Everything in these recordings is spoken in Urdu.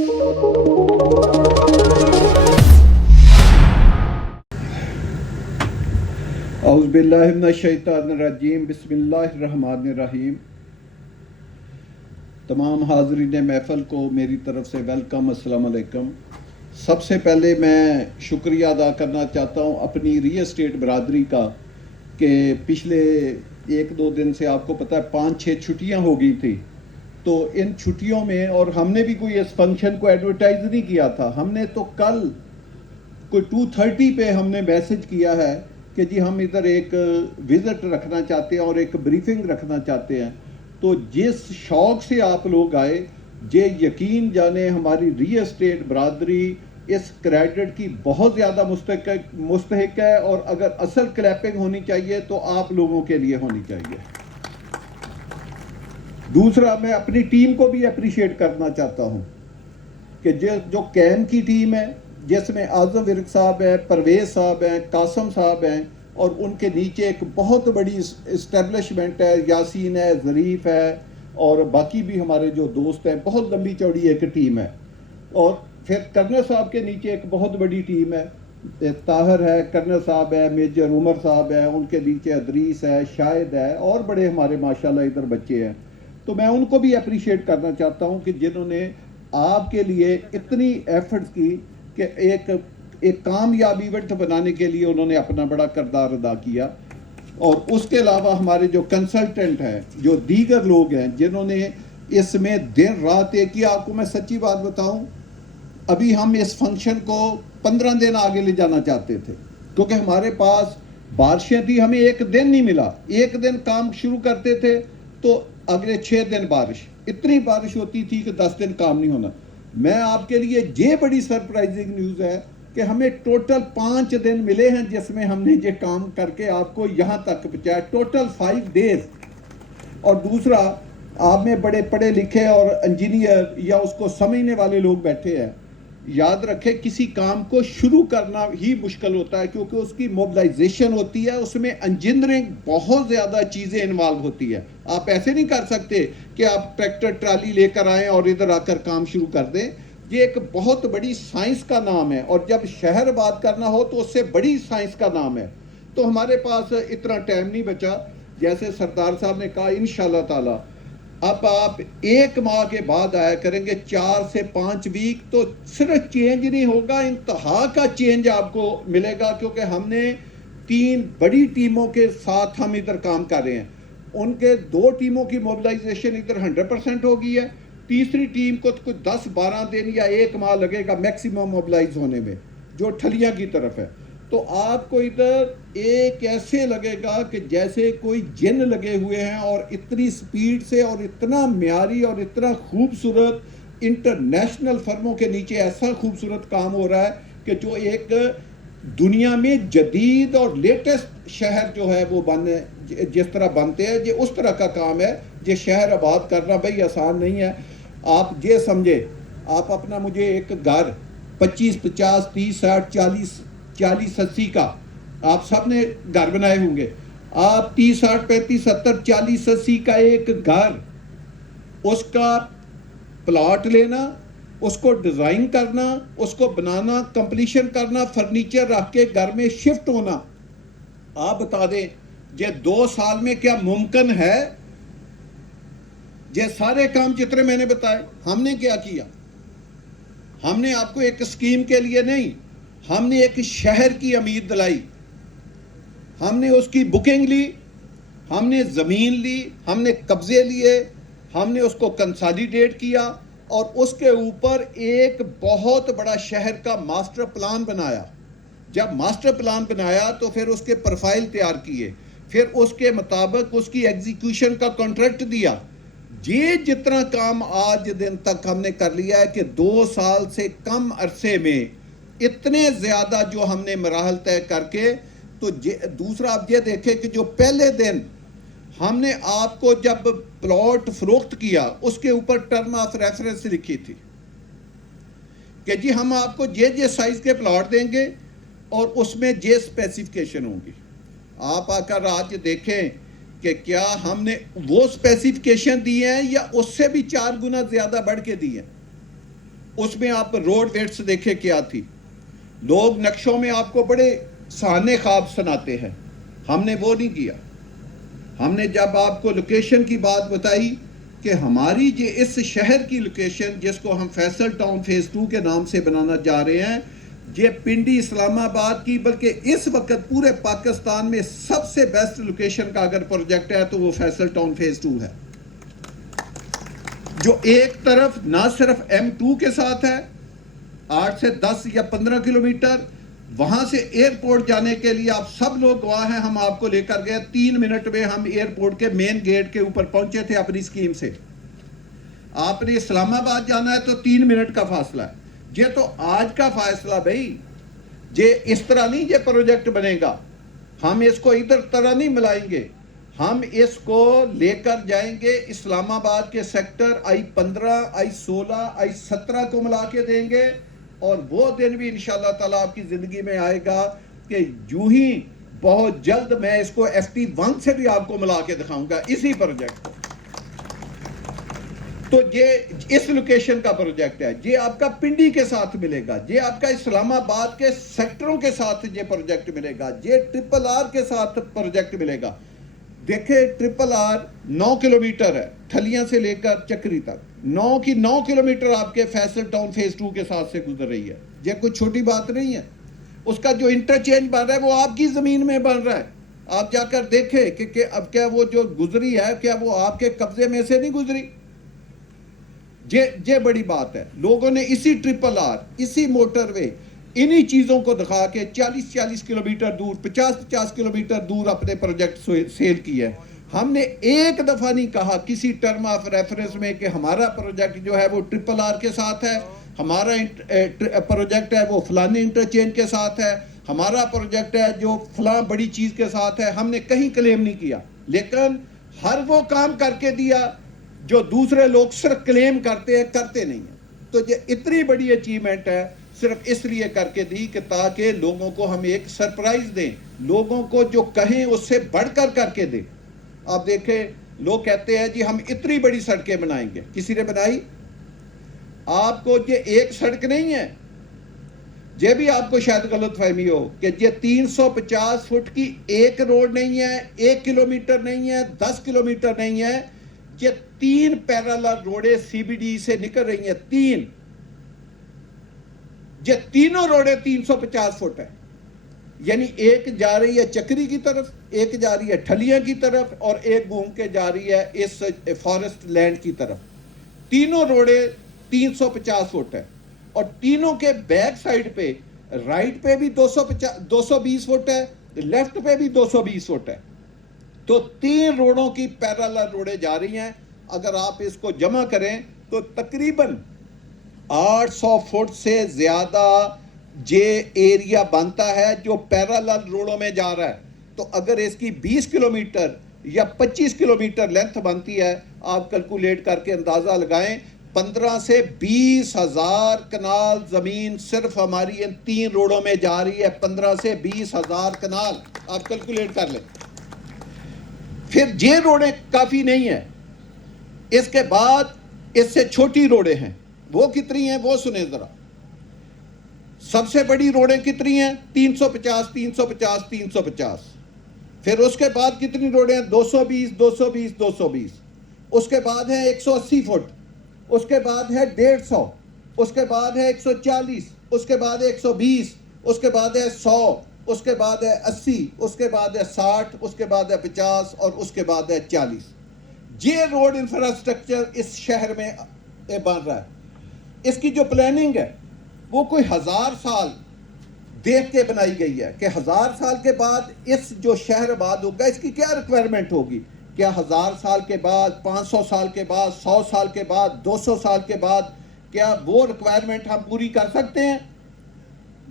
اعوذ باللہ من الشیطان الرجیم، بسم اللہ الرحمن الرحیم۔ تمام حاضرین محفل کو میری طرف سے ویلکم، السلام علیکم۔ سب سے پہلے میں شکریہ ادا کرنا چاہتا ہوں اپنی ریئل اسٹیٹ برادری کا کہ پچھلے 1-2 دن سے آپ کو پتہ ہے 5-6 چھٹیاں ہو گئی تھی، تو ان چھٹیوں میں اور ہم نے بھی کوئی اس فنکشن کو ایڈورٹائز نہیں کیا تھا۔ ہم نے تو کل کوئی 2:30 پہ ہم نے میسج کیا ہے کہ جی ہم ادھر ایک وزٹ رکھنا چاہتے ہیں اور ایک بریفنگ رکھنا چاہتے ہیں۔ تو جس شوق سے آپ لوگ آئے، یہ یقین جانے ہماری ریئل اسٹیٹ برادری اس کریڈٹ کی بہت زیادہ مستحق ہے، اور اگر اصل کلیپنگ ہونی چاہیے تو آپ لوگوں کے لیے ہونی چاہیے۔ دوسرا، میں اپنی ٹیم کو بھی اپریشیٹ کرنا چاہتا ہوں کہ جو کیم کی ٹیم ہے، جس میں اعظم ورک صاحب ہیں، پرویز صاحب ہیں، قاسم صاحب ہیں، اور ان کے نیچے ایک بہت بڑی اسٹیبلشمنٹ ہے، یاسین ہے، ظریف ہے، اور باقی بھی ہمارے جو دوست ہیں، بہت لمبی چوڑی ایک ٹیم ہے۔ اور پھر کرنل صاحب کے نیچے ایک بہت بڑی ٹیم ہے، طاہر ہے، کرنل صاحب ہے، میجر عمر صاحب ہیں، ان کے نیچے ادریس ہے، شاہد ہے، اور بڑے ہمارے ماشاءاللہ ادھر بچے ہیں۔ تو میں ان کو بھی اپریشیٹ کرنا چاہتا ہوں کہ جنہوں نے آپ کے لیے اتنی ایفرٹس کی کہ ایک کامیاب ایونٹ بنانے کے لیے انہوں نے اپنا بڑا کردار ادا کیا۔ اور اس کے علاوہ ہمارے جو کنسلٹنٹ ہیں، جو دیگر لوگ ہیں جنہوں نے اس میں دن رات ایک کیا۔ آپ کو میں سچی بات بتاؤں، ابھی ہم اس فنکشن کو 15 دن آگے لے جانا چاہتے تھے، کیونکہ ہمارے پاس بارشیں تھی، ہمیں ایک دن نہیں ملا۔ ایک دن کام شروع کرتے تھے تو اگلے 6 دن بارش، اتنی بارش ہوتی تھی کہ 10 دن کام نہیں ہونا۔ میں آپ کے لیے یہ بڑی سرپرائزنگ نیوز ہے کہ ہمیں ٹوٹل 5 دن ملے ہیں جس میں ہم نے یہ کام کر کے آپ کو یہاں تک پہنچایا، ٹوٹل 5 ڈیز۔ اور دوسرا، آپ میں بڑے پڑھے لکھے اور انجینئر یا اس کو سمجھنے والے لوگ بیٹھے ہیں، یاد رکھیں کسی کام کو شروع کرنا ہی مشکل ہوتا ہے، کیونکہ اس کی موبلائزیشن ہوتی ہے، اس میں انجینئرنگ بہت زیادہ چیزیں انوالو ہوتی ہے۔ آپ ایسے نہیں کر سکتے کہ آپ ٹریکٹر ٹرالی لے کر آئیں اور ادھر آ کر کام شروع کر دیں۔ یہ ایک بہت بڑی سائنس کا نام ہے، اور جب شہر آباد کرنا ہو تو اس سے بڑی سائنس کا نام ہے۔ تو ہمارے پاس اتنا ٹائم نہیں بچا، جیسے سردار صاحب نے کہا انشاءاللہ تعالی اب آپ 1 ماہ کے بعد آیا کریں گے، 4 سے 5 ویک، تو صرف چینج نہیں ہوگا، انتہا کا چینج آپ کو ملے گا، کیونکہ ہم نے 3 بڑی ٹیموں کے ساتھ ہم ادھر کام کر رہے ہیں۔ ان کے 2 ٹیموں کی موبلائزیشن ادھر 100% ہو گئی ہے، تیسری ٹیم کو کوئی 10-12 دن یا 1 ماہ لگے گا میکسیمم موبلائز ہونے میں، جو ٹھلیاں کی طرف ہے۔ تو آپ کو ادھر ایک ایسے لگے گا کہ جیسے کوئی جن لگے ہوئے ہیں، اور اتنی سپیڈ سے اور اتنا معیاری اور اتنا خوبصورت انٹرنیشنل فرموں کے نیچے ایسا خوبصورت کام ہو رہا ہے کہ جو ایک دنیا میں جدید اور لیٹسٹ شہر جو ہے وہ جس طرح بنتے ہیں، یہ اس طرح کا کام ہے۔ یہ شہر آباد کرنا بھائی آسان نہیں ہے۔ آپ یہ سمجھے، آپ اپنا مجھے ایک گھر 25, 50, 30, 60, 40, 80 کا آپ سب نے گھر بنائے ہوں گے۔ آپ 30, 60, 35, 70, 40, 80 کا ایک گھر، اس کا پلاٹ لینا، اس کو ڈیزائن کرنا، اس کو بنانا، کمپلیشن کرنا، فرنیچر رکھ کے گھر میں شفٹ ہونا، آپ بتا دیں یہ 2 سال میں کیا ممکن ہے؟ یہ سارے کام جتنے میں نے بتائے ہم نے کیا کیا؟ ہم نے آپ کو ایک اسکیم کے لیے نہیں، ہم نے ایک شہر کی امید دلائی، ہم نے اس کی بکنگ لی، ہم نے زمین لی، ہم نے قبضے لیے، ہم نے اس کو کنسالیڈیٹ کیا، اور اس کے اوپر ایک بہت بڑا شہر کا ماسٹر پلان بنایا۔ جب ماسٹر پلان بنایا تو پھر اس کے پروفائل تیار کیے، پھر اس کے مطابق اس کی ایگزیکیوشن کا کانٹریکٹ دیا۔ یہ جتنا کام آج دن تک ہم نے کر لیا ہے کہ 2 سال سے کم عرصے میں اتنے زیادہ جو ہم نے مراحل طے کر کے، تو دوسرا آپ یہ دیکھیں کہ جو پہلے دن ہم نے آپ کو جب پلاٹ فروخت کیا، اس کے اوپر ٹرم آف ریفرنس لکھی تھی کہ جی ہم آپ کو یہ سائز کے پلاٹ دیں گے اور اس میں یہ اسپیسیفکیشن ہوں گی۔ آپ آ کر آج دیکھیں کہ کیا ہم نے وہ اسپیسیفکیشن دی ہیں یا اس سے بھی 4 گنا زیادہ بڑھ کے دی ہیں۔ اس میں آپ روڈ ویٹس دیکھے کیا تھی. لوگ نقشوں میں آپ کو بڑے سہانے خواب سناتے ہیں, ہم نے وہ نہیں کیا. ہم نے جب آپ کو لوکیشن کی بات بتائی کہ ہماری اس شہر کی لوکیشن جس کو ہم فیصل ٹاؤن فیز 2 کے نام سے بنانا جا رہے ہیں, یہ پنڈی اسلام آباد کی بلکہ اس وقت پورے پاکستان میں سب سے بیسٹ لوکیشن کا اگر پروجیکٹ ہے تو وہ فیصل ٹاؤن فیز 2 ہے, جو ایک طرف نہ صرف M2 کے ساتھ ہے 8 سے 10 یا 15 کلومیٹر, وہاں سے ایئرپورٹ جانے کے لیے آپ سب لوگ گواہ ہیں, ہم آپ کو لے کر گئے 3 منٹ میں ہم ایئرپورٹ کے مین گیٹ کے اوپر پہنچے تھے اپنی اسکیم سے. آپ نے اسلام آباد جانا ہے تو 3 منٹ کا فاصلہ ہے. یہ تو آج کا فاصلہ بھائی, یہ اس طرح نہیں یہ پروجیکٹ بنے گا, ہم اس کو ادھر طرح نہیں ملائیں گے, ہم اس کو لے کر جائیں گے اسلام آباد کے سیکٹر I-15, I-16, I-17 کو ملا کے دیں گے, اور وہ دن بھی انشاءاللہ تعالیٰ آپ کی زندگی میں آئے گا کہ یوں ہی بہت جلد میں اس کو FT1 سے بھی آپ کو ملا کے دکھاؤں گا اسی پروجیکٹ کو. تو یہ اس لوکیشن کا پروجیکٹ ہے, یہ آپ کا پنڈی کے ساتھ ملے گا, یہ آپ کا اسلام آباد کے سیکٹروں کے ساتھ یہ پروجیکٹ ملے گا, یہ RRR کے ساتھ پروجیکٹ ملے گا. دیکھیں RRR 9 کلومیٹر ہے تھلیاں سے لے کر چکری تک, 9 کلومیٹر آپ کے فیصل ٹاؤن فیز 2 کے ساتھ سے گزر رہی ہے. یہ کوئی چھوٹی بات نہیں ہے. اس کا جو انٹرچینج بن رہا ہے وہ آپ کی زمین میں بن رہا ہے. آپ جا کر دیکھیں کہ اب کیا وہ جو گزری ہے کیا وہ آپ کے قبضے میں سے نہیں گزری. یہ بڑی بات ہے. لوگوں نے اسی RRR, اسی موٹر وے, انہی چیزوں کو دکھا کے 40 کلومیٹر دور, 50 کلومیٹر دور اپنے پروجیکٹ سیل کیا ہے. ہم نے ایک دفعہ نہیں کہا کسی ٹرم آف ریفرنس میں کہ ہمارا پروجیکٹ جو ہے وہ RRR کے ساتھ ہے, ہمارا پروجیکٹ ہے وہ فلانے انٹرچینج کے ساتھ ہے, ہمارا پروجیکٹ ہے جو فلاں بڑی چیز کے ساتھ ہے. ہم نے کہیں کلیم نہیں کیا, لیکن ہر وہ کام کر کے دیا جو دوسرے لوگ صرف کلیم کرتے ہیں, کرتے نہیں ہیں. تو یہ اتنی بڑی اچیومنٹ ہے صرف اس لیے کر کے دی کہ تاکہ لوگوں کو ہم ایک سرپرائز دیں, لوگوں کو جو کہیں اس سے بڑھ کر کے دیں. آپ دیکھیں لوگ کہتے ہیں جی ہم اتنی بڑی سڑکیں بنائیں گے, کسی نے بنائی؟ آپ کو یہ ایک سڑک نہیں ہے, یہ بھی آپ کو شاید غلط فہمی ہو کہ یہ 350 فٹ کی ایک روڈ نہیں ہے, 1 کلومیٹر نہیں ہے, 10 کلومیٹر نہیں ہے, یہ 3 پیرالل روڈیں CBD سے نکل رہی ہیں, 3. یہ تینوں روڈیں 350 فٹ ہیں, یعنی ایک جا رہی ہے چکری کی طرف, ایک جا رہی ہے ٹھلیاں کی طرف, اور ایک گھوم کے جا رہی ہے اس فارسٹ لینڈ کی طرف. تینوں روڈیں 350 فٹ ہیں, اور تینوں کے بیک سائیڈ پہ رائٹ پہ بھی 220 فٹ ہے, لیفٹ پہ بھی 220 فٹ ہے. تو 3 روڈوں کی پیرالل روڈیں جا رہی ہیں. اگر آپ اس کو جمع کریں تو تقریباً 800 فٹ سے زیادہ یہ ایریا بنتا ہے جو پیرالل روڈوں میں جا رہا ہے. تو اگر اس کی 20 کلومیٹر یا 25 کلومیٹر لینتھ بنتی ہے, آپ کیلکولیٹ کر کے اندازہ لگائیں, 15 سے 20 ہزار کنال زمین صرف ہماری ان 3 روڈوں میں جا رہی ہے. 15 سے 20 ہزار کنال, آپ کیلکولیٹ کر لیں. پھر یہ روڈیں کافی نہیں ہیں, اس کے بعد اس سے چھوٹی روڈیں ہیں. وہ کتنی ہیں وہ سنیں ذرا. سب سے بڑی روڈیں کتنی ہیں؟ 350 350 350. پھر اس کے بعد کتنی روڈیں ہیں؟ 220 220 220. اس کے بعد ہے 180 فٹ, اس کے بعد ہے 150, اس کے بعد ہے 140, اس کے بعد ہے 120, اس کے بعد ہے 100, اس کے بعد ہے 80, اس کے بعد ہے 60, اس کے بعد ہے 50, اور اس کے بعد ہے 40. یہ روڈ انفراسٹرکچر اس شہر میں بن رہا ہے. اس کی جو پلاننگ ہے وہ کوئی 1000 سال دیکھ کے بنائی گئی ہے کہ 1000 سال کے بعد اس جو شہر آباد ہوگا اس کی کیا ریکوائرمنٹ ہوگی. کیا 1000 سال کے بعد, 500 سال کے بعد, 100 سال کے بعد, 200 سال کے بعد کیا وہ ریکوائرمنٹ ہم پوری کر سکتے ہیں؟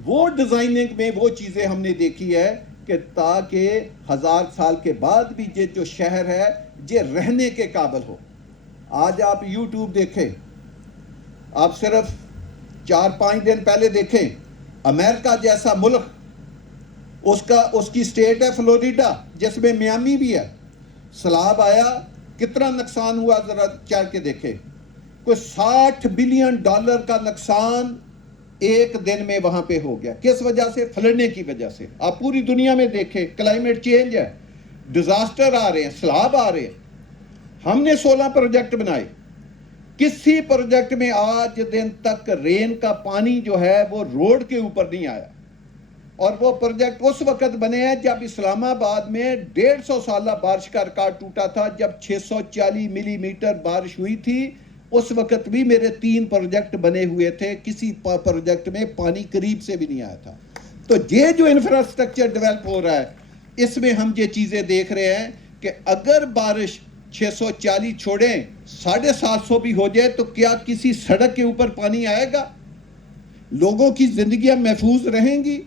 وہ ڈیزائننگ میں وہ چیزیں ہم نے دیکھی ہے کہ تاکہ 1000 سال کے بعد بھی یہ جو شہر ہے یہ رہنے کے قابل ہو. آج آپ یوٹیوب دیکھیں, آپ صرف 4-5 دن پہلے دیکھیں, امریکہ جیسا ملک, اس کی سٹیٹ ہے فلوریڈا جس میں میامی بھی ہے, سیلاب آیا, کتنا نقصان ہوا ذرا چل کے دیکھیں. کوئی $60 بلین کا نقصان ایک دن میں وہاں پہ ہو گیا. کس وجہ سے؟ پھلنے کی وجہ سے. آپ پوری دنیا میں دیکھیں، کلائمیٹ چینج ہے، ڈیزاسٹر آ رہے ہیں، سیلاب آ رہے ہیں. ہم نے 16 پروجیکٹ بنائے، کسی پروجیکٹ میں آج دن تک رین کا پانی جو ہے وہ روڈ کے اوپر نہیں آیا. اور وہ پروجیکٹ اس وقت بنے ہیں جب اسلام آباد میں 150 سالہ بارش کا ریکارڈ ٹوٹا تھا، جب 640 ملی میٹر بارش ہوئی تھی. اس وقت بھی میرے 3 پروجیکٹ بنے ہوئے تھے، کسی پروجیکٹ میں پانی قریب سے بھی نہیں آیا تھا. تو یہ جو انفراسٹرکچر ڈیولپ ہو رہا ہے، اس میں ہم یہ چیزیں دیکھ رہے ہیں کہ اگر بارش 640 چھوڑیں 750 بھی ہو جائے تو کیا کسی سڑک کے اوپر پانی آئے گا؟ لوگوں کی زندگیاں محفوظ رہیں گی؟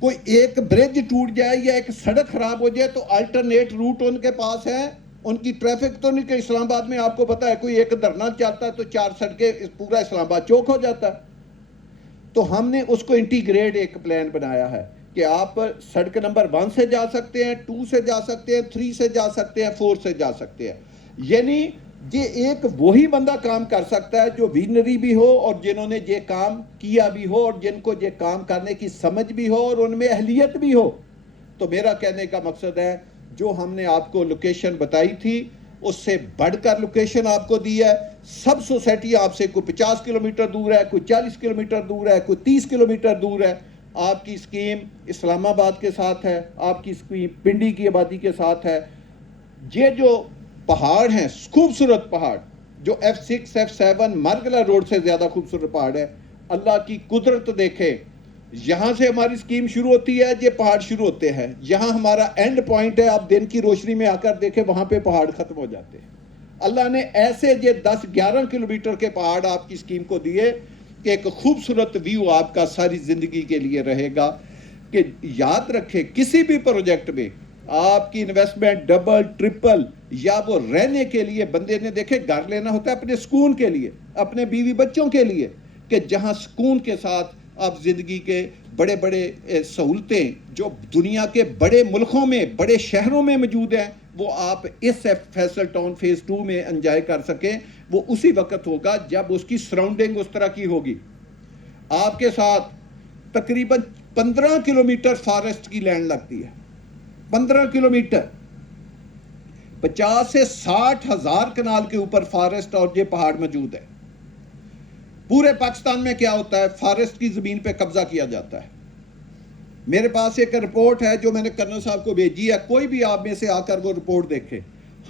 کوئی ایک برج ٹوٹ جائے یا ایک سڑک خراب ہو جائے تو الٹرنیٹ روٹ ان کے پاس ہے. ان کی ٹریفک تو نہیں کہ اسلام آباد میں آپ کو پتا ہے کوئی ایک دھرنا چلتا ہے تو 4 سڑکیں پورا اسلام آباد چوک ہو جاتا ہے. تو ہم نے اس کو انٹیگریٹ ایک پلان بنایا ہے کہ آپ سڑک نمبر 1 سے جا سکتے ہیں، 2 سے جا سکتے ہیں، 3 سے جا سکتے ہیں، 4 سے جا سکتے ہیں. یعنی یہ ایک وہی بندہ کام کر سکتا ہے جو ویژنری بھی ہو اور جنہوں نے یہ کام کیا بھی ہو اور جن کو یہ کام کرنے کی سمجھ بھی ہو اور ان میں اہلیت بھی ہو. تو میرا کہنے کا مقصد ہے جو ہم نے آپ کو لوکیشن بتائی تھی اس سے بڑھ کر لوکیشن آپ کو دی ہے. سب سوسائٹی آپ سے کوئی 50 کلومیٹر دور ہے، کوئی 40 کلومیٹر دور ہے، کوئی 30 کلومیٹر دور ہے. آپ کی اسکیم اسلام آباد کے ساتھ ہے، آپ کی اسکیم پنڈی کی آبادی کے ساتھ ہے. یہ جو پہاڑ ہیں، خوبصورت پہاڑ، جو F6 F7 مارگلہ روڈ سے زیادہ خوبصورت پہاڑ ہے. اللہ کی قدرت دیکھے، یہاں سے ہماری اسکیم شروع ہوتی ہے، یہ پہاڑ شروع ہوتے ہیں، یہاں ہمارا اینڈ پوائنٹ ہے. آپ دن کی روشنی میں آ کر دیکھیں وہاں پہ پہاڑ ختم ہو جاتے ہیں. اللہ نے ایسے یہ 10-11 کلومیٹر کے پہاڑ آپ کی اسکیم کو دیے کہ ایک خوبصورت ویو آپ کا ساری زندگی کے لیے رہے گا. کہ یاد رکھیں کسی بھی پروجیکٹ میں آپ کی انویسٹمنٹ ڈبل ٹرپل، یا وہ رہنے کے لیے بندے نے دیکھے گھر لینا ہوتا ہے اپنے سکون کے لیے، اپنے بیوی بچوں کے لیے، کہ جہاں سکون کے ساتھ آپ زندگی کے بڑے بڑے سہولتیں جو دنیا کے بڑے ملکوں میں بڑے شہروں میں موجود ہیں وہ آپ اس فیصل ٹاؤن فیز 2 میں انجوائے کر سکیں. وہ اسی وقت ہوگا جب اس کی سراؤنڈنگ اس طرح کی ہوگی. آپ کے ساتھ تقریباً 15 کلومیٹر فارسٹ کی لینڈ لگتی ہے، 15 کلومیٹر، 50 سے 60 ہزار کنال کے اوپر فارسٹ اور یہ پہاڑ موجود ہے. پورے پاکستان میں کیا ہوتا ہے؟ فارسٹ کی زمین پہ قبضہ کیا جاتا ہے. میرے پاس ایک رپورٹ ہے جو میں نے کرنل صاحب کو بھیجی ہے، کوئی بھی آپ میں سے آ کر وہ رپورٹ دیکھے.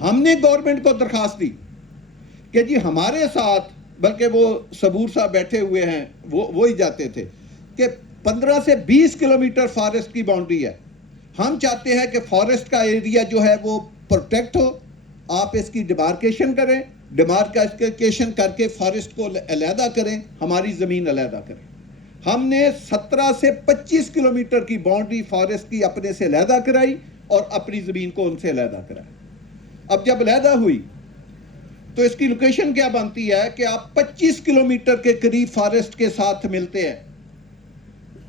ہم نے گورنمنٹ کو درخواست دی کہ جی ہمارے ساتھ، بلکہ وہ صبور صاحب بیٹھے ہوئے ہیں وہی جاتے تھے، کہ 15 سے 20 کلومیٹر فارسٹ کی باؤنڈری ہے. ہم چاہتے ہیں کہ فارسٹ کا ایریا جو ہے وہ پروٹیکٹ ہو. آپ اس کی ڈیمارکیشن کریں، ڈیمارکیشن کر کے فارسٹ کو علیحدہ کریں، ہماری زمین علیحدہ کریں. ہم نے 17 سے 25 کلومیٹر کی باؤنڈری فارسٹ کی اپنے سے علیحدہ کرائی اور اپنی زمین کو ان سے علیحدہ کرائی. اب جب علیحدہ ہوئی تو اس کی لوکیشن کیا بنتی ہے کہ آپ 25 کلومیٹر کے قریب فارسٹ کے ساتھ ملتے ہیں.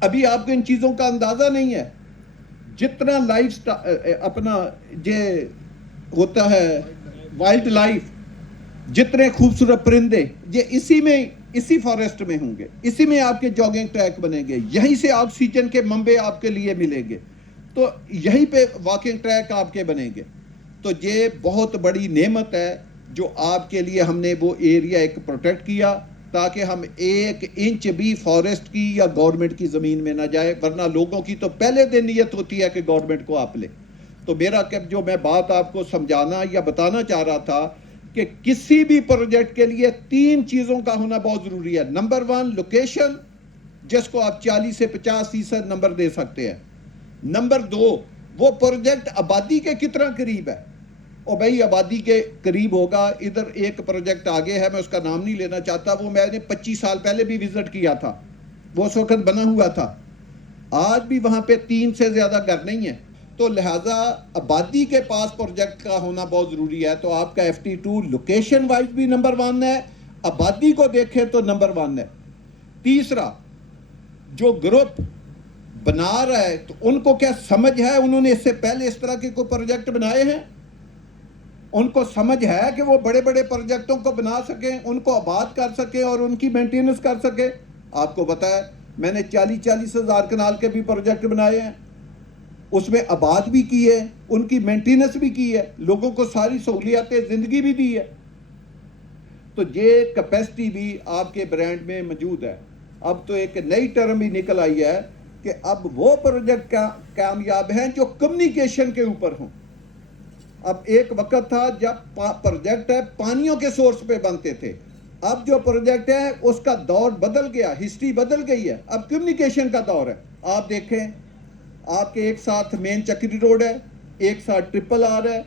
ابھی آپ کو ان چیزوں کا اندازہ نہیں ہے. جتنا لائف اپنا یہ ہوتا ہے وائلڈ لائف، جتنے خوبصورت پرندے، یہ اسی فارسٹ میں ہوں گے، اسی میں آپ کے جاگنگ ٹریک بنیں گے، یہیں سے آکسیجن کے منبع آپ کے لیے ملیں گے، تو یہیں پہ واکنگ ٹریک آپ کے بنیں گے. تو یہ بہت بڑی نعمت ہے جو آپ کے لیے ہم نے وہ ایریا ایک پروٹیکٹ کیا تاکہ ہم 1 انچ بھی فارسٹ کی یا گورنمنٹ کی زمین میں نہ جائے. ورنہ لوگوں کی تو پہلے دن نیت ہوتی ہے کہ گورنمنٹ کو آپ لے. تو میرا جو میں بات آپ کو سمجھانا یا بتانا چاہ رہا تھا کہ کسی بھی پروجیکٹ کے لیے 3 چیزوں کا ہونا بہت ضروری ہے. نمبر 1 لوکیشن، جس کو آپ 40 سے 50% نمبر دے سکتے ہیں. نمبر 2 وہ پروجیکٹ آبادی کے کتنا قریب ہے. اور بھائی آبادی کے قریب ہوگا. ادھر ایک پروجیکٹ آگے ہے، میں اس کا نام نہیں لینا چاہتا، وہ میں نے 25 سال پہلے بھی وزٹ کیا تھا، وہ اس وقت بنا ہوا تھا. آج بھی وہاں پہ 3 سے زیادہ گھر نہیں ہیں. تو لہٰذا آبادی کے پاس پروجیکٹ کا ہونا بہت ضروری ہے. تو آپ کا FT2 لوکیشن وائز بھی نمبر 1 ہے، آبادی کو دیکھیں تو نمبر 1 ہے. تیسرا، جو گروپ بنا رہا ہے تو ان کو کیا سمجھ ہے؟ انہوں نے اس سے پہلے اس طرح کے کوئی پروجیکٹ بنائے ہیں؟ ان کو سمجھ ہے کہ وہ بڑے بڑے پروجیکٹوں کو بنا سکیں، ان کو آباد کر سکیں اور ان کی مینٹیننس کر سکیں؟ آپ کو پتہ ہے میں نے 40 ہزار کنال کے بھی پروجیکٹ بنائے ہیں، اس میں آباد بھی کی ہے، ان کی مینٹیننس بھی کی ہے، لوگوں کو ساری سہولیات زندگی بھی دی ہے۔ تو یہ کیپیسٹی بھی آپ کے برانڈ میں موجود ہے۔ اب تو ایک نئی ٹرم بھی نکل آئی ہے کہ اب وہ پروجیکٹ کامیاب ہیں جو کمیونیکیشن کے اوپر ہوں۔ اب ایک وقت تھا جب پروجیکٹ ہے پانیوں کے سورس پہ بنتے تھے، اب جو پروجیکٹ ہے اس کا دور بدل گیا، ہسٹری بدل گئی ہے، اب کمیونیکیشن کا دور ہے۔ آپ دیکھیں، آپ کے ایک ساتھ مین چکری روڈ ہے، ایک ساتھ ٹرپل آر ہے،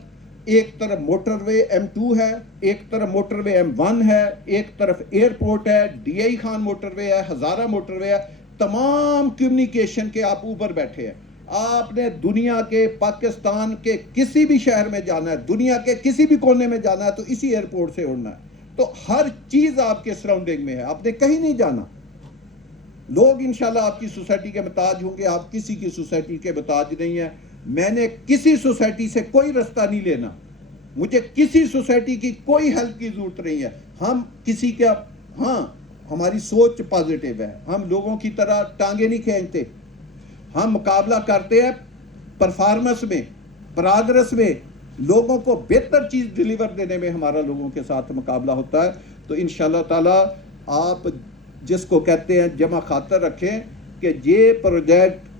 ایک طرف موٹر وے M2 ہے، ایک طرف موٹر وے M1 ہے، ایک طرف ایئرپورٹ ہے، ڈی آئی خان موٹر وے ہے، ہزارہ موٹر وے ہے، تمام کمیونیکیشن کے آپ اوپر بیٹھے ہیں۔ آپ نے دنیا کے، پاکستان کے کسی بھی شہر میں جانا ہے، دنیا کے کسی بھی کونے میں جانا ہے تو اسی ایئرپورٹ سے اڑنا ہے، تو ہر چیز آپ کے سراؤنڈنگ میں ہے، آپ نے کہیں نہیں جانا۔ لوگ انشاءاللہ آپ کی سوسائٹی کے محتاج ہوں گے، آپ کسی کی سوسائٹی کے محتاج نہیں ہیں۔ میں نے کسی سوسائٹی سے کوئی رستہ نہیں لینا، مجھے کسی سوسائٹی کی کوئی ہیلپ کی ضرورت نہیں ہے۔ ہم کسی کا، ہاں ہماری سوچ پازیٹیو ہے، ہم لوگوں کی طرح ٹانگیں نہیں کھینچتے، ہم مقابلہ کرتے ہیں پرفارمنس میں، پراگرس میں، لوگوں کو بہتر چیز ڈیلیور دینے میں ہمارا لوگوں کے ساتھ مقابلہ ہوتا ہے۔ تو انشاءاللہ تعالی آپ جس کو کہتے ہیں جمع خاطر رکھیں کہ یہ پروجیکٹ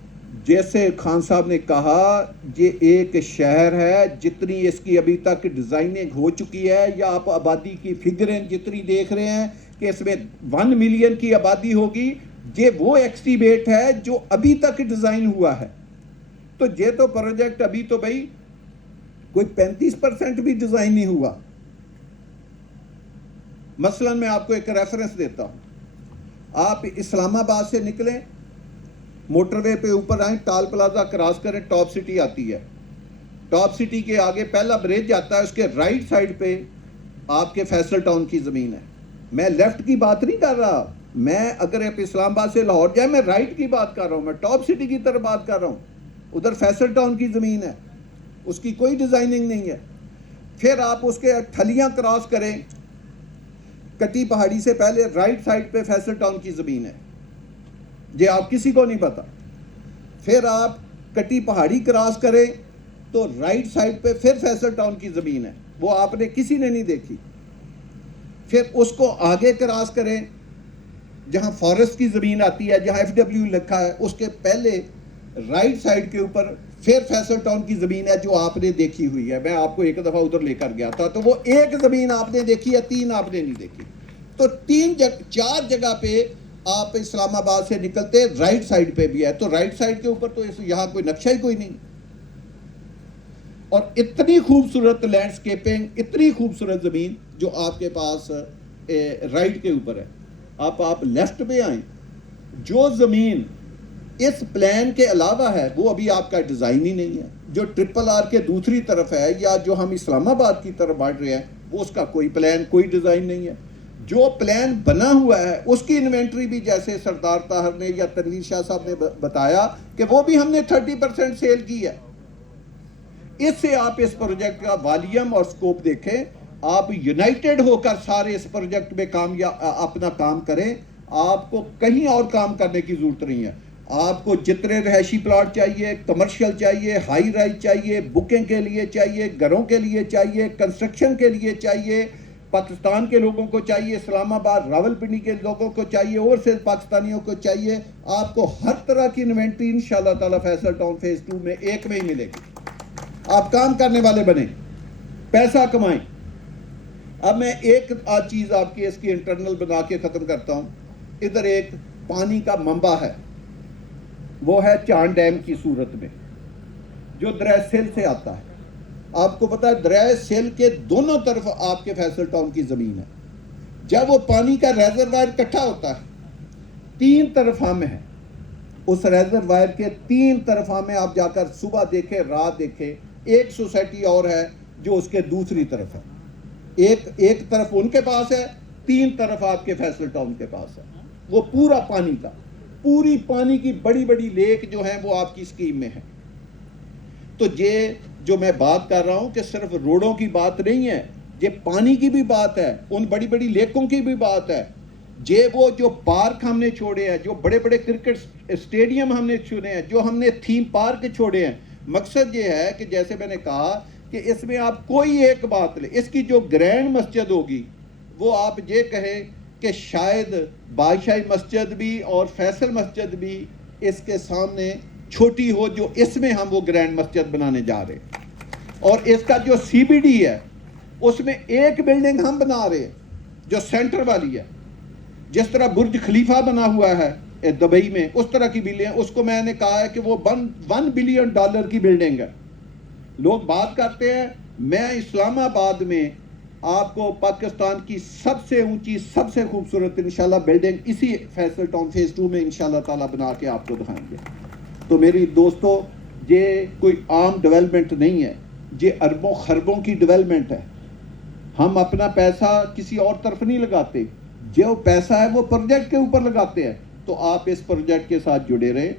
جیسے خان صاحب نے کہا، یہ ایک شہر ہے، جتنی اس کی ابھی تک ڈیزائننگ ہو چکی ہے، یا آپ آبادی کی فگریں جتنی دیکھ رہے ہیں کہ اس میں 1 ملین کی آبادی ہوگی، یہ وہ ایکسٹیمیٹ ہے جو ابھی تک ڈیزائن ہوا ہے۔ تو یہ تو پروجیکٹ ابھی تو بھائی کوئی 35% بھی ڈیزائن نہیں ہوا۔ مثلا میں آپ کو ایک ریفرنس دیتا ہوں، آپ اسلام آباد سے نکلیں، موٹر وے پہ اوپر آئیں، ٹال پلازا کراس کریں، ٹاپ سٹی آتی ہے، ٹاپ سٹی کے آگے پہلا برج آتا ہے، اس کے رائٹ سائڈ پہ آپ کے فیصل ٹاؤن کی زمین ہے۔ میں لیفٹ کی بات نہیں کر رہا، میں اگر آپ اسلام آباد سے لاہور جائیں میں رائٹ کی بات کر رہا ہوں، میں ٹاپ سٹی کی طرف بات کر رہا ہوں، ادھر فیصل ٹاؤن کی زمین ہے، اس کی کوئی ڈیزائننگ نہیں ہے۔ پھر آپ اس کے ٹھلیاں کراس کریں، کٹی پہاڑی سے پہلے رائٹ سائڈ پہ فیصل ٹاؤن کی زمین ہے، یہ آپ کسی کو نہیں پتا۔ پھر آپ کٹی پہاڑی کراس کریں تو رائٹ سائڈ پہ پھر فیصل ٹاؤن کی زمین ہے، وہ آپ نے کسی نے نہیں دیکھی۔ پھر اس کو آگے کراس کریں، جہاں فارسٹ کی زمین آتی ہے، جہاں FW لکھا ہے، اس کے پہلے رائٹ سائڈ کے اوپر پھر فیصل ٹاؤن کی زمین ہے جو آپ نے دیکھی ہوئی ہے۔ میں آپ کو ایک دفعہ ادھر لے کر گیا تھا، تو وہ ایک زمین آپ نے دیکھی ہے، 3 آپ نے نہیں دیکھی۔ تو 4 جگہ پہ آپ اسلام آباد سے نکلتے رائٹ سائڈ پہ بھی ہے، تو رائٹ سائڈ کے اوپر تو یہاں کوئی نقشہ ہی کوئی نہیں، اور اتنی خوبصورت لینڈسکیپنگ، اتنی خوبصورت زمین جو آپ کے پاس رائٹ کے اوپر ہے۔ آپ لیفٹ پہ آئیں، جو زمین اس پلان کے علاوہ ہے وہ ابھی آپ کا ڈیزائن ہی نہیں ہے۔ جو ٹرپل آر کے دوسری طرف ہے، یا جو ہم اسلام آباد کی طرف بڑھ رہے ہیں، وہ اس کا کوئی پلان، کوئی ڈیزائن نہیں ہے۔ جو پلان بنا ہوا ہے اس کی انوینٹری بھی جیسے سردار طاہر نے یا تنویر شاہ صاحب نے بتایا کہ وہ بھی ہم نے 30% سیل کی ہے۔ اس سے آپ اس پروجیکٹ کا والیوم اور سکوپ دیکھیں، آپ یونائٹڈ ہو کر سارے اس پروجیکٹ میں اپنا کام کریں، آپ کو کہیں اور کام کرنے کی ضرورت نہیں ہے۔ آپ کو جتنے رہائشی پلاٹ چاہیے، کمرشل چاہیے، ہائی رائز چاہیے، بکنگ کے لیے چاہیے، گھروں کے لیے چاہیے، کنسٹرکشن کے لیے چاہیے، پاکستان کے لوگوں کو چاہیے، اسلام آباد راولپنڈی کے لوگوں کو چاہیے، اور سے پاکستانیوں کو چاہیے، آپ کو ہر طرح کی انوینٹری انشاءاللہ تعالی فیصل ٹاؤن فیز 2 میں ایک میں ہی ملے گی۔ آپ کام کرنے والے بنیں، پیسہ کمائیں۔ اب میں ایک آدھ چیز آپ کی اس کی انٹرنل بنا کے ختم کرتا ہوں۔ ادھر ایک پانی کا منبع ہے، وہ ہے چاند ڈیم کی صورت میں، جو دریائے سیل سے آتا ہے۔ آپ کو پتا ہے دریائے سیل کے دونوں طرف آپ کے فیصل ٹاؤن کی زمین ہے۔ جب وہ پانی کا ریزروائر اکٹھا ہوتا ہے، 3 طرف ہم ہیں، اس ریزروائر کے 3 طرف ہمیں آپ جا کر صبح دیکھیں، رات دیکھیں۔ ایک سوسائٹی اور ہے جو اس کے دوسری طرف ہے، ایک طرف ان کے پاس ہے، 3 طرف آپ کے فیصل ٹاؤن کے پاس ہے۔ وہ پورا پانی کا، پوری پانی کی بڑی بڑی لیک جو ہیں وہ آپ کی اسکیم میں ہے۔ تو یہ جو میں بات کر رہا ہوں کہ صرف روڈوں کی بات نہیں ہے، یہ پانی کی بھی بات ہے، ان بڑی بڑی لیکوں کی بھی بات ہے، وہ جو پارک ہم نے چھوڑے ہیں، جو بڑے بڑے کرکٹ اسٹیڈیم ہم نے چھوڑے ہیں، جو ہم نے تھیم پارک چھوڑے ہیں. مقصد یہ ہے کہ جیسے میں نے کہا کہ اس میں آپ کوئی ایک بات لیں، اس کی جو گرینڈ مسجد ہوگی وہ آپ یہ کہیں کہ شاید بادشاہی مسجد بھی اور فیصل مسجد بھی اس کے سامنے چھوٹی ہو، جو اس میں ہم وہ گرینڈ مسجد بنانے جا رہے ہیں. اور اس کا جو سی بی ڈی ہے اس میں ایک بلڈنگ ہم بنا رہے ہیں جو سینٹر والی ہے، جس طرح برج خلیفہ بنا ہوا ہے دبئی میں، اس طرح کی بلڈنگ. اس کو میں نے کہا ہے کہ وہ $1 بلین کی بلڈنگ ہے. لوگ بات کرتے ہیں، میں اسلام آباد میں آپ کو پاکستان کی سب سے اونچی سب سے خوبصورت انشاءاللہ بلڈنگ اسی فیصل ٹاؤن فیز 2 میں انشاءاللہ تعالیٰ بنا کے آپ کو دکھائیں گے. تو میری دوستو، یہ کوئی عام ڈیولپمنٹ نہیں ہے، یہ اربوں خربوں کی ڈیولپمنٹ ہے. ہم اپنا پیسہ کسی اور طرف نہیں لگاتے، جو پیسہ ہے وہ پروجیکٹ کے اوپر لگاتے ہیں. تو آپ اس پروجیکٹ کے ساتھ جڑے رہیں،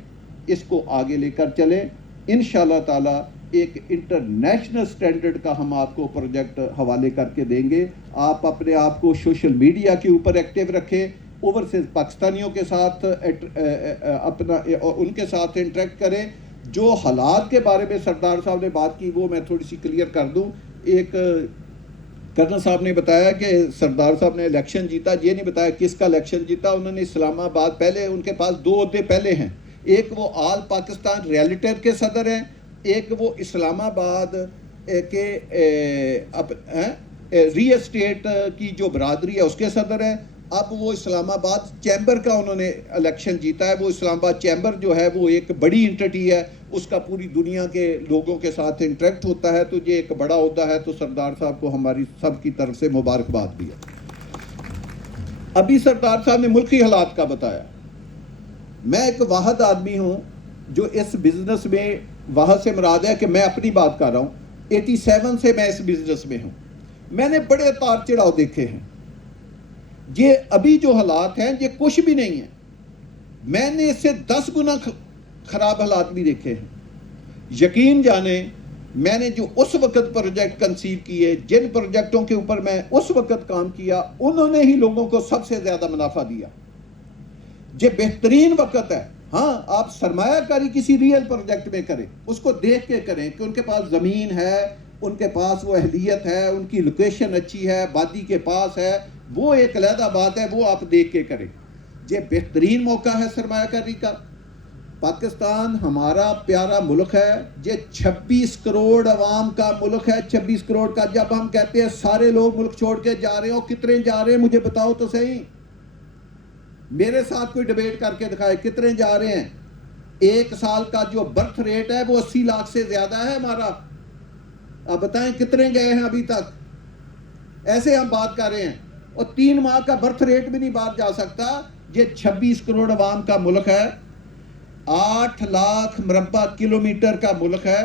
اس کو آگے لے کر چلیں. انشاءاللہ تعالیٰ ایک انٹرنیشنل سٹینڈرڈ کا ہم آپ کو پروجیکٹ حوالے کر کے دیں گے. آپ اپنے آپ کو سوشل میڈیا کے اوپر ایکٹیو رکھیں، اوورسیز پاکستانیوں کے ساتھ اپنا ان کے ساتھ انٹریکٹ کریں. جو حالات کے بارے میں سردار صاحب نے بات کی وہ میں تھوڑی سی کلیئر کر دوں. ایک کرنل صاحب نے بتایا کہ سردار صاحب نے الیکشن جیتا، یہ نہیں بتایا کس کا الیکشن جیتا. انہوں نے اسلام آباد، پہلے ان کے پاس 2 عہدے پہلے ہیں، ایک وہ آل پاکستان ریئلٹیو کے صدر ہیں، ایک وہ اسلام آباد کے ری اسٹیٹ کی جو برادری ہے اس کے صدر ہیں. اب وہ اسلام آباد چیمبر کا انہوں نے الیکشن جیتا ہے. وہ اسلام آباد چیمبر جو ہے وہ ایک بڑی انٹیٹی ہے، اس کا پوری دنیا کے لوگوں کے ساتھ انٹریکٹ ہوتا ہے. تو یہ ایک بڑا عہدہ ہے. تو سردار صاحب کو ہماری سب کی طرف سے مبارکباد بھی ہے. ابھی سردار صاحب نے ملکی حالات کا بتایا. میں ایک واحد آدمی ہوں جو اس بزنس میں، وہاں سے مراد ہے کہ میں اپنی بات کر رہا ہوں، 87 سے میں اس بزنس میں ہوں. میں نے بڑے اتار چڑھاؤ دیکھے ہیں. یہ ابھی جو حالات ہیں یہ کچھ بھی نہیں ہیں. میں نے اس سے 10 گنا خراب حالات بھی دیکھے ہیں. یقین جانیں، میں نے جو اس وقت پروجیکٹ کنسیو کیے، جن پروجیکٹوں کے اوپر میں اس وقت کام کیا، انہوں نے ہی لوگوں کو سب سے زیادہ منافع دیا. یہ بہترین وقت ہے. ہاں، آپ سرمایہ کاری کسی ریئل پروجیکٹ میں کریں، اس کو دیکھ کے کریں کہ ان کے پاس زمین ہے، ان کے پاس وہ اہلیت ہے، ان کی لوکیشن اچھی ہے، آبادی کے پاس ہے، وہ ایک علیحدہ بات ہے، وہ آپ دیکھ کے کریں. یہ بہترین موقع ہے سرمایہ کاری کا. پاکستان ہمارا پیارا ملک ہے، یہ 26 کروڑ عوام کا ملک ہے. 26 کروڑ کا. جب ہم کہتے ہیں سارے لوگ ملک چھوڑ کے جا رہے ہو، کتنے جا رہے ہیں مجھے بتاؤ تو صحیح. میرے ساتھ کوئی ڈیبیٹ کر کے دکھائے کتنے جا رہے ہیں. ایک سال کا جو برتھ ریٹ ہے وہ 80 لاکھ سے زیادہ ہے ہمارا. اب بتائیں کتنے گئے ہیں ابھی تک. ایسے ہم بات کر رہے ہیں، اور 3 ماہ کا برتھ ریٹ بھی نہیں باہر جا سکتا. یہ 26 کروڑ عوام کا ملک ہے، 8 لاکھ مربع کلومیٹر کا ملک ہے.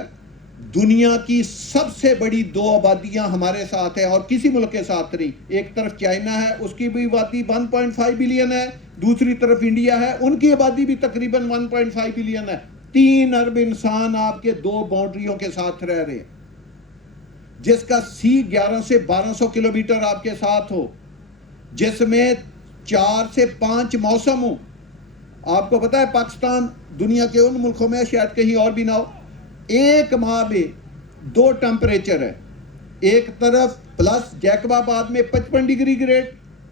دنیا کی سب سے بڑی 2 آبادیاں ہمارے ساتھ ہیں اور کسی ملک کے ساتھ نہیں. ایک طرف چائنا ہے، اس کی بھی آبادی 1.5 بلین ہے، دوسری طرف انڈیا ہے، ان کی آبادی بھی تقریباً 1.5 بلین ہے. 3 ارب انسان آپ کے 2 باؤنڈریوں کے ساتھ رہ رہے ہیں، جس کا سی 1100 سے 1200 کلومیٹر آپ کے ساتھ ہو، جس میں 4 سے 5 موسم ہوں. آپ کو پتا ہے پاکستان دنیا کے ان ملکوں میں شاید کہیں اور بھی نہ ہو، ایک ماہ میں 2 ٹمپریچر ہے. ایک طرف پلس جیکب آباد میں 55 ڈگری گریڈ،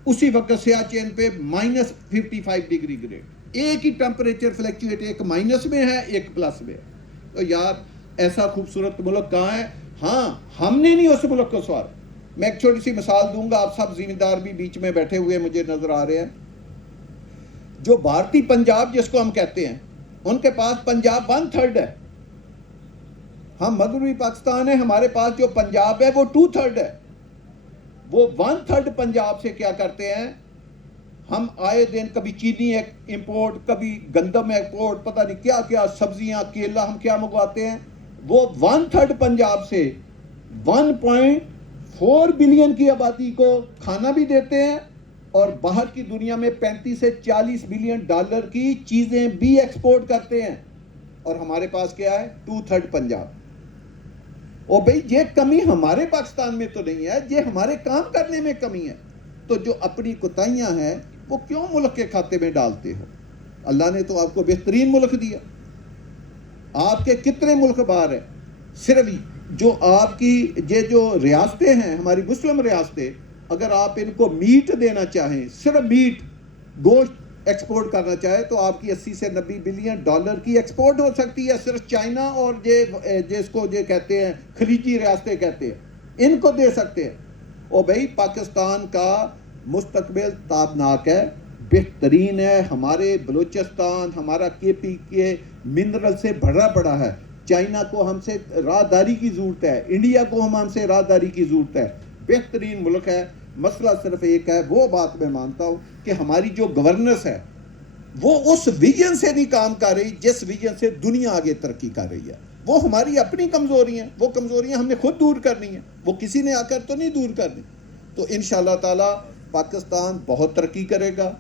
اسی وقت سیاچین پہ -55 ڈگری گریڈ. ایک ہی ٹمپریچر فلیکچویٹ، ایک مائنس میں ہے ایک پلس میں ہے. تو یار ایسا خوبصورت ملک کہاں ہے؟ ہاں، ہم نے نہیں اس ملک کو سوارا. میں ایک چھوٹی سی مثال دوں گا. آپ سب ذمہ دار بھی بیچ میں بیٹھے ہوئے مجھے نظر آ رہے ہیں. جو بھارتی پنجاب جس کو ہم کہتے ہیں، ان کے پاس پنجاب 1/3 ہے. ہم مغربی پاکستان ہے، ہمارے پاس جو پنجاب ہے وہ 2/3 ہے. وہ 1/3 پنجاب سے کیا کرتے ہیں، ہم آئے دن کبھی چینی امپورٹ، کبھی گندم ایکسپورٹ، پتہ نہیں کیا کیا، سبزیاں، کیلا ہم کیا منگواتے ہیں. وہ 1/3 پنجاب سے 1.4 بلین کی آبادی کو کھانا بھی دیتے ہیں، اور باہر کی دنیا میں 35 سے 40 بلین ڈالر کی چیزیں بھی ایکسپورٹ کرتے ہیں. اور ہمارے پاس کیا ہے؟ 2/3 پنجاب. اور بھئی یہ کمی ہمارے پاکستان میں تو نہیں ہے، یہ ہمارے کام کرنے میں کمی ہے. تو جو اپنی کوتاہیاں ہیں وہ کیوں ملک کے کھاتے میں ڈالتے ہو؟ اللہ نے تو آپ کو بہترین ملک دیا. آپ کے کتنے ملک باہر ہیں؟ صرف جو آپ کی یہ جو ریاستیں ہیں ہماری مسلم ریاستیں، اگر آپ ان کو میٹ دینا چاہیں، صرف میٹ گوشت ایکسپورٹ کرنا چاہے تو آپ کی 80 سے 90 بلین ڈالر کی ایکسپورٹ ہو سکتی ہے صرف چائنا اور جس کو یہ کہتے ہیں خلیجی ریاستیں کہتے ہیں، ان کو دے سکتے ہیں. اور بھائی پاکستان کا مستقبل تابناک ہے، بہترین ہے. ہمارے بلوچستان، ہمارا کے پی کے منرل سے بھرا پڑا ہے. چائنا کو ہم سے راہداری کی ضرورت ہے، انڈیا کو ہم سے راہداری کی ضرورت ہے. بہترین ملک ہے. مسئلہ صرف ایک ہے، وہ بات میں مانتا ہوں کہ ہماری جو گورننس ہے وہ اس ویژن سے نہیں کام کر رہی جس ویژن سے دنیا آگے ترقی کر رہی ہے. وہ ہماری اپنی کمزوری ہیں، وہ کمزوریاں ہم نے خود دور کرنی ہیں، وہ کسی نے آ کر تو نہیں دور کرنی. تو انشاءاللہ تعالی پاکستان بہت ترقی کرے گا.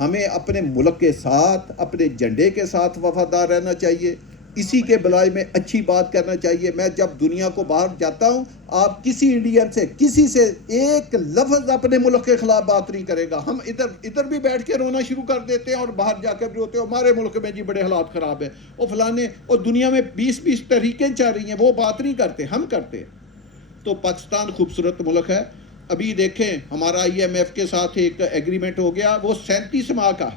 ہمیں اپنے ملک کے ساتھ، اپنے جھنڈے کے ساتھ وفادار رہنا چاہیے. اسی کے بلائی میں اچھی بات کرنا چاہیے. میں جب دنیا کو باہر جاتا ہوں، آپ کسی انڈین سے، کسی سے ایک لفظ اپنے ملک کے خلاف بات نہیں کرے گا. ہم ادھر بھی بیٹھ کے رونا شروع کر دیتے ہیں اور باہر جا کر بھی روتے ہیں، ہمارے ملک میں جی بڑے حالات خراب ہیں، اور فلانے، اور دنیا میں 20 تحریکیں چل رہی ہیں، وہ بات نہیں کرتے، ہم کرتے ہیں. تو پاکستان خوبصورت ملک ہے. ابھی دیکھیں ہمارا IMF کے ساتھ ایک ایگریمنٹ ہو گیا، وہ 37 ماہ کا،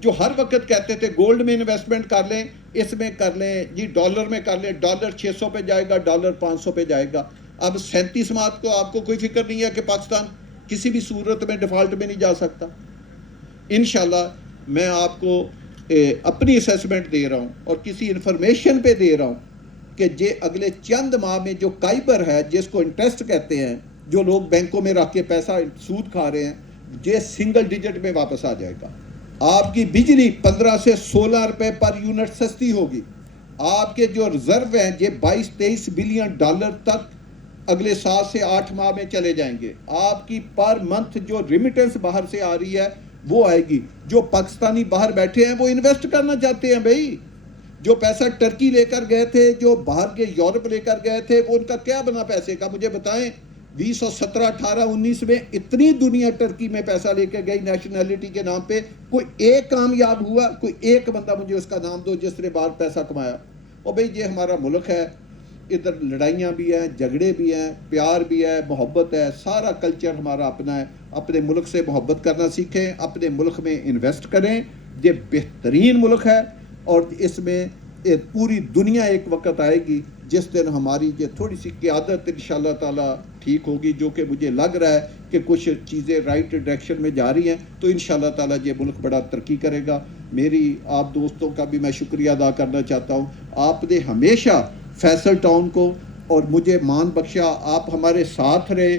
جو ہر وقت کہتے تھے گولڈ میں انویسٹمنٹ کر لیں، اس میں کر لیں جی، ڈالر میں کر لیں، ڈالر 600 پہ جائے گا، ڈالر 500 پہ جائے گا. اب 37 ماہ کو آپ کو کوئی فکر نہیں ہے کہ پاکستان کسی بھی صورت میں ڈیفالٹ میں نہیں جا سکتا. انشاءاللہ میں آپ کو اپنی اسیسمنٹ دے رہا ہوں اور کسی انفارمیشن پہ دے رہا ہوں کہ یہ اگلے چند ماہ میں جو کائبر ہے، جس کو انٹرسٹ کہتے ہیں، جو لوگ بینکوں میں رکھ کے پیسہ سود کھا رہے ہیں، یہ سنگل ڈیجٹ میں واپس آ جائے گا. آپ کی بجلی 15 سے 16 روپے پر یونٹ سستی ہوگی. آپ کے جو ریزرو ہیں یہ 22-23 بلین ڈالر تک اگلے 7 سے 8 ماہ میں چلے جائیں گے. آپ کی پر منتھ جو ریمیٹنس باہر سے آ رہی ہے وہ آئے گی. جو پاکستانی باہر بیٹھے ہیں وہ انویسٹ کرنا چاہتے ہیں. بھائی جو پیسہ ٹرکی لے کر گئے تھے، جو باہر کے یورپ لے کر گئے تھے، وہ ان کا کیا بنا پیسے کا؟ مجھے بتائیں. 2017 18 19 میں اتنی دنیا ٹرکی میں پیسہ لے کے گئی نیشنلٹی کے نام پہ، کوئی ایک کامیاب ہوا؟ کوئی ایک بندہ مجھے اس کا نام دو جس نے باہر پیسہ کمایا. اور بھئی یہ ہمارا ملک ہے، ادھر لڑائیاں بھی ہیں، جھگڑے بھی ہیں، پیار بھی ہے، محبت ہے، سارا کلچر ہمارا اپنا ہے. اپنے ملک سے محبت کرنا سیکھیں، اپنے ملک میں انویسٹ کریں. یہ بہترین ملک ہے اور اس میں پوری دنیا ایک وقت آئے گی جس دن ہماری یہ تھوڑی سی قیادت انشاءاللہ تعالیٰ ٹھیک ہوگی، جو کہ مجھے لگ رہا ہے کہ کچھ چیزیں رائٹ ڈائریکشن میں جا رہی ہیں. تو انشاءاللہ تعالیٰ یہ ملک بڑا ترقی کرے گا. میری آپ دوستوں کا بھی میں شکریہ ادا کرنا چاہتا ہوں. آپ نے ہمیشہ فیصل ٹاؤن کو اور مجھے مان بخشا، آپ ہمارے ساتھ رہے.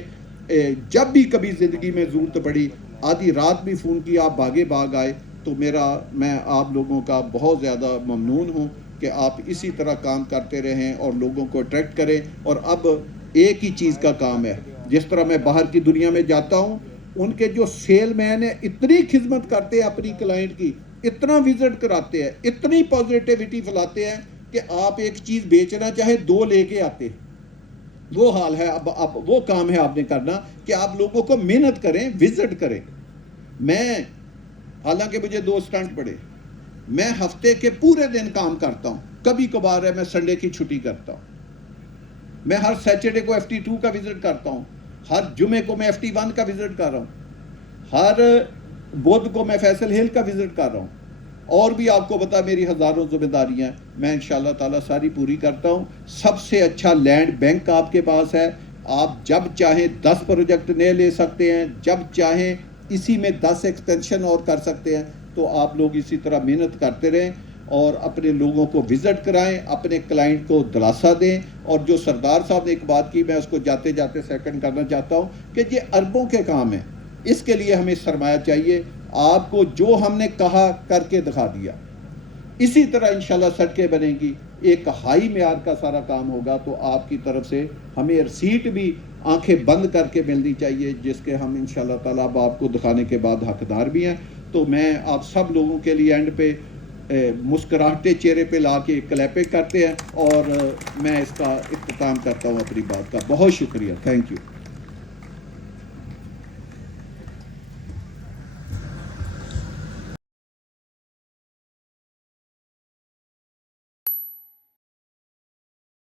جب بھی کبھی زندگی میں ضرورت پڑی، آدھی رات بھی فون کیا، آپ بھاگے بھاگ آئے. تو میں آپ لوگوں کا بہت زیادہ ممنون ہوں کہ آپ اسی طرح کام کرتے رہیں اور لوگوں کو اٹریکٹ کریں. اور اب ایک ہی چیز کا کام ہے، جس طرح میں باہر کی دنیا میں جاتا ہوں، ان کے جو سیل مین ہیں اتنی خدمت کرتے ہیں اپنی کلائنٹ کی، اتنا وزٹ کراتے ہیں، اتنی پازیٹیوٹی پھیلاتے ہیں کہ آپ ایک چیز بیچنا چاہیں 2 لے کے آتے ہیں. وہ حال ہے. اب وہ کام ہے آپ نے کرنا کہ آپ لوگوں کو محنت کریں، وزٹ کریں. میں حالانکہ مجھے 2 سٹنٹ پڑے، میں ہفتے کے پورے دن کام کرتا ہوں. کبھی کبھار ہے میں سنڈے کی چھٹی کرتا ہوں. میں ہر سیٹرڈے کو FT2 کا وزٹ کرتا ہوں، ہر جمعے کو میں FT1 کا وزٹ کر رہا ہوں، ہر بدھ کو میں فیصل ہل کا وزٹ کر رہا ہوں. اور بھی آپ کو بتا میری ہزاروں ذمہ داریاں ہیں، میں انشاءاللہ تعالیٰ ساری پوری کرتا ہوں. سب سے اچھا لینڈ بینک آپ کے پاس ہے. آپ جب چاہیں 10 پروجیکٹ نئے لے سکتے ہیں، جب چاہیں اسی میں 10 ایکسٹینشن اور کر سکتے ہیں. تو آپ لوگ اسی طرح محنت کرتے رہیں اور اپنے لوگوں کو وزٹ کرائیں، اپنے کلائنٹ کو دلاسا دیں. اور جو سردار صاحب نے ایک بات کی، میں اس کو جاتے جاتے سیکنڈ کرنا چاہتا ہوں کہ یہ اربوں کے کام ہیں. اس کے لیے ہمیں سرمایہ چاہیے. آپ کو جو ہم نے کہا کر کے دکھا دیا، اسی طرح انشاءاللہ سڑکیں بنیں گی، ایک ہائی معیار کا سارا کام ہوگا. تو آپ کی طرف سے ہمیں رسیٹ بھی آنکھیں بند کر کے ملنی چاہیے، جس کے ہم انشاءاللہ تعالیٰ اب آپ کو دکھانے کے بعد حقدار بھی ہیں. تو میں آپ سب لوگوں کے لیے اینڈ پہ مسکراہٹے چہرے پہ لا کے کلیپیں کرتے ہیں، اور میں اس کا اختتام کرتا ہوں اپنی بات کا. بہت شکریہ. Thank you.